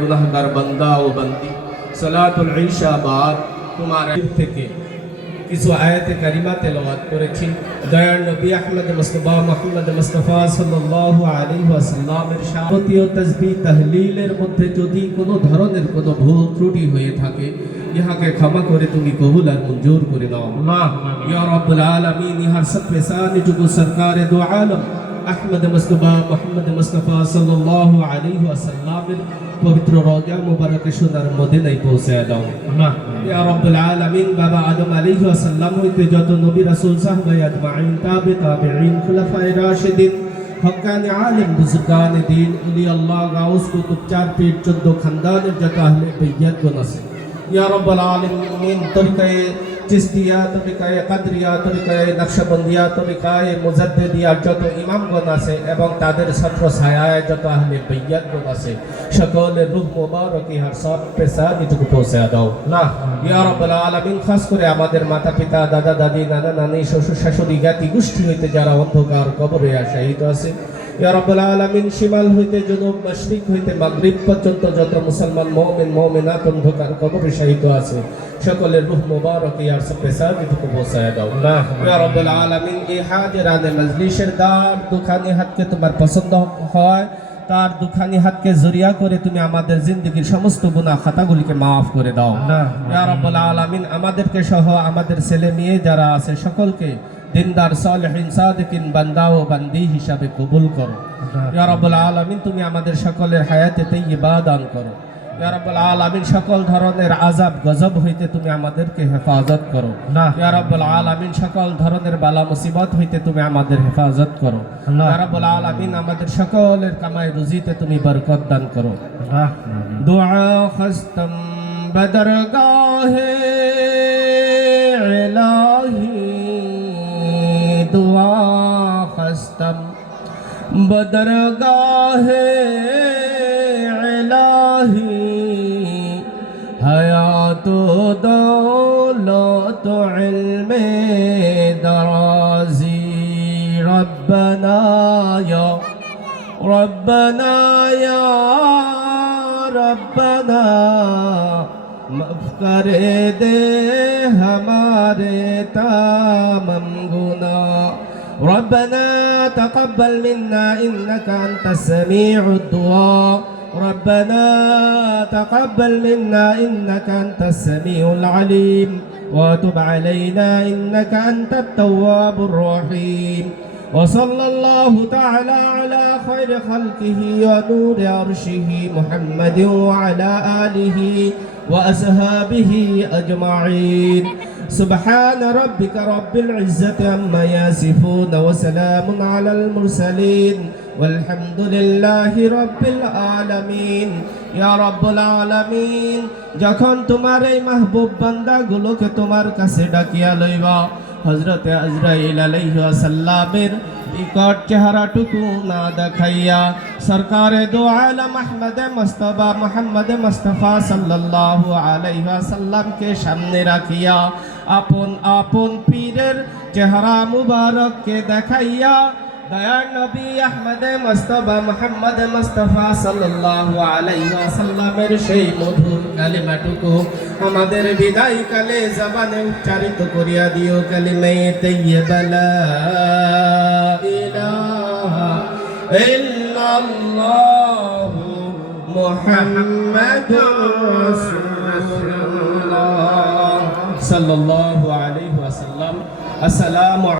गुनाहगार बंदा व बंदी सलातुल इशा बाद तुम्हारे থেকে কিছু আয়াতে কারিমা তেলাওয়াত করেছি। দয়ার নবী আহমদ মুস্তাফা মুহাম্মদ মুস্তাফা সাল্লাল্লাহু আলাইহি ওয়াসাল্লামের যাবতীয় তাসবিহ তাহলিলের মধ্যে যদি কোনো ধরনের কোনো ভুল ত্রুটি হয়ে থাকে, ইহাকে ক্ষমা করে তুমি কবুল আর মঞ্জুর করে দাও। ইয়া রাব্বুল আলামিন, ইহার সব পেশানি যুগ সরকারে দু আলম আহমদ মুস্তাফা মুহাম্মদ মুস্তাফা সাল্লাল্লাহু আলাইহি ওয়াসাল্লামের পবিত্র রওজা মুবারকে সোনার মদিনায় পৌঁছে দাও। ইয়া রাব্বুল আলামিন, বাবা আদম আলাইহিস সালাম হইতে যত নবী রাসূল সাহাবা আজমাইন তাবিঈন খুলাফায়ে রাশিদিন হক্কানি আলিম বুজুর্গান দ্বীন উলি আল্লাহ গাউস কুতুব চার পীর 14 খানদানের যত আহলে বাইত গুণ আছে, ইয়া রাব্বুল আলামিন, তরিকায়ে চিশতিয়া, তরিকায়ে কাদরিয়া, তরিকায়ে নকশবন্দিয়া, তরিকায়ে মুজাদ্দিদিয়া যত ইমামগণ আছে এবং তাদের ছাত্র ছায়ায় যত আহলে বাইত গণ আছে, সকলের রূহ মুবারক ইহার সব পেশা নিচুকে পৌঁছে দাও। ইয়া রাব্বুল আলামিন, খাস করে আমাদের মাতা পিতা, দাদা দাদি, নানা নানি, শ্বশুর শাশুড়ি, জ্ঞাতি গোষ্ঠী হইতে যারা অন্ধকার কবরে শাহীদ আছে, ইয়া রাব্বুল আলামিন, শিমাল হইতে জনুব, মাশরিক হইতে মাগরিব পর্যন্ত যত মুসলমান মুমিন মুমিনাত অন্ধকার কবরে শাহীদ আছে, সকলের রূহ মুবারক ইয়ার সব পেশা নিচুকে পৌঁছে দাও। ইয়া রাব্বুল আলামিন, এই হাজিরানে মজলিসের দার দুখানি হাতকে তোমার পছন্দ হয়, তার দুখানি হাতকে জরিয়া করে তুমি আমাদের জিন্দগির সমস্ত গুনাহ খাতাগুলিকে মাফ করে দাও। ইয়া রাব্বুল আলামিন, আমাদেরকে সহ আমাদের ছেলে মেয়ে যারা আছে সকলকে দিনদার সালেহিন সাদিকিন বান্দা ও বান্দি হিসাবে কবুল করো। ইয়া রাব্বুল আলামিন, তুমি আমাদের সকলের হায়াতে তাইয়্যিবা দান করো। ইয়া রাব্বুল আলামিন, সকল ধরনের আযাব গজব হইতে তুমি আমাদেরকে হেফাজত করো। ইয়া রাব্বুল আলামিন, সকল ধরনের বালা মুসিবত হইতে তুমি আমাদের হেফাজত করো। ইয়া রাব্বুল আলামিন, আমাদের সকলের কামাই রুজিতে তুমি বরকত দান করো। দুআ খাস্তম বদরগাহে ইলাহি, দুআ খাস্তম বদরগাহে ইলাহি, হায়াত দৌলত ইলমে দরাজি, রব্বানা ইয়া রব্বানা ইয়া রব্বানা, মাফ করে দে हमारे तमाम गुनाह, ربنا تقبل منا إنك أنت السميع الدعاء، ربنا تقبل منا إنك أنت السميع العليم، وتب علينا إنك أنت التواب الرحيم، وصلى الله تعالى على خير خلقه ونور عرشه محمد وعلى آله وأصحابه أجمعين، سبحان ربك رب العزة عما يصفون وسلام على المرسلين والحمد لله رب العالمين। ইয়া রাব্বুল আলামিন, যখন তোমার এই মাহবুব বান্দাগুলোকে তোমার কাছে ডাকিয়া লইবা, হযরত আজরাইল আলাইহিস সালামের বিকট চেহারাটুকু না দেখাইয়া সরকারে দু আলম আহমদ মুস্তাফা মুহাম্মদ মুস্তাফা সাল্লাল্লাহু আলাইহি ওয়াসাল্লামকে সামনে রাখিয়া আপন আপন পীরের চেহারা মুবারককে দেখাইয়া দয়ার নবী আহমদ মুস্তাফা মুহাম্মদ মুস্তাফা সাল্লাল্লাহু আলাইহি ওয়াসাল্লামের সেই মধুর কালিমাটুকু আমাদের বিদায় কালে জবানে উচ্চারিত করিয়া দিও। কালিমে তাইয়্যিবা লা ইলাহা ইল্লাল্লাহু মুহাম্মাদুর রাসূলুল্লাহ সাল্লাল্লাহু আলাইহি ওয়াসাল্লাম। আসসালামু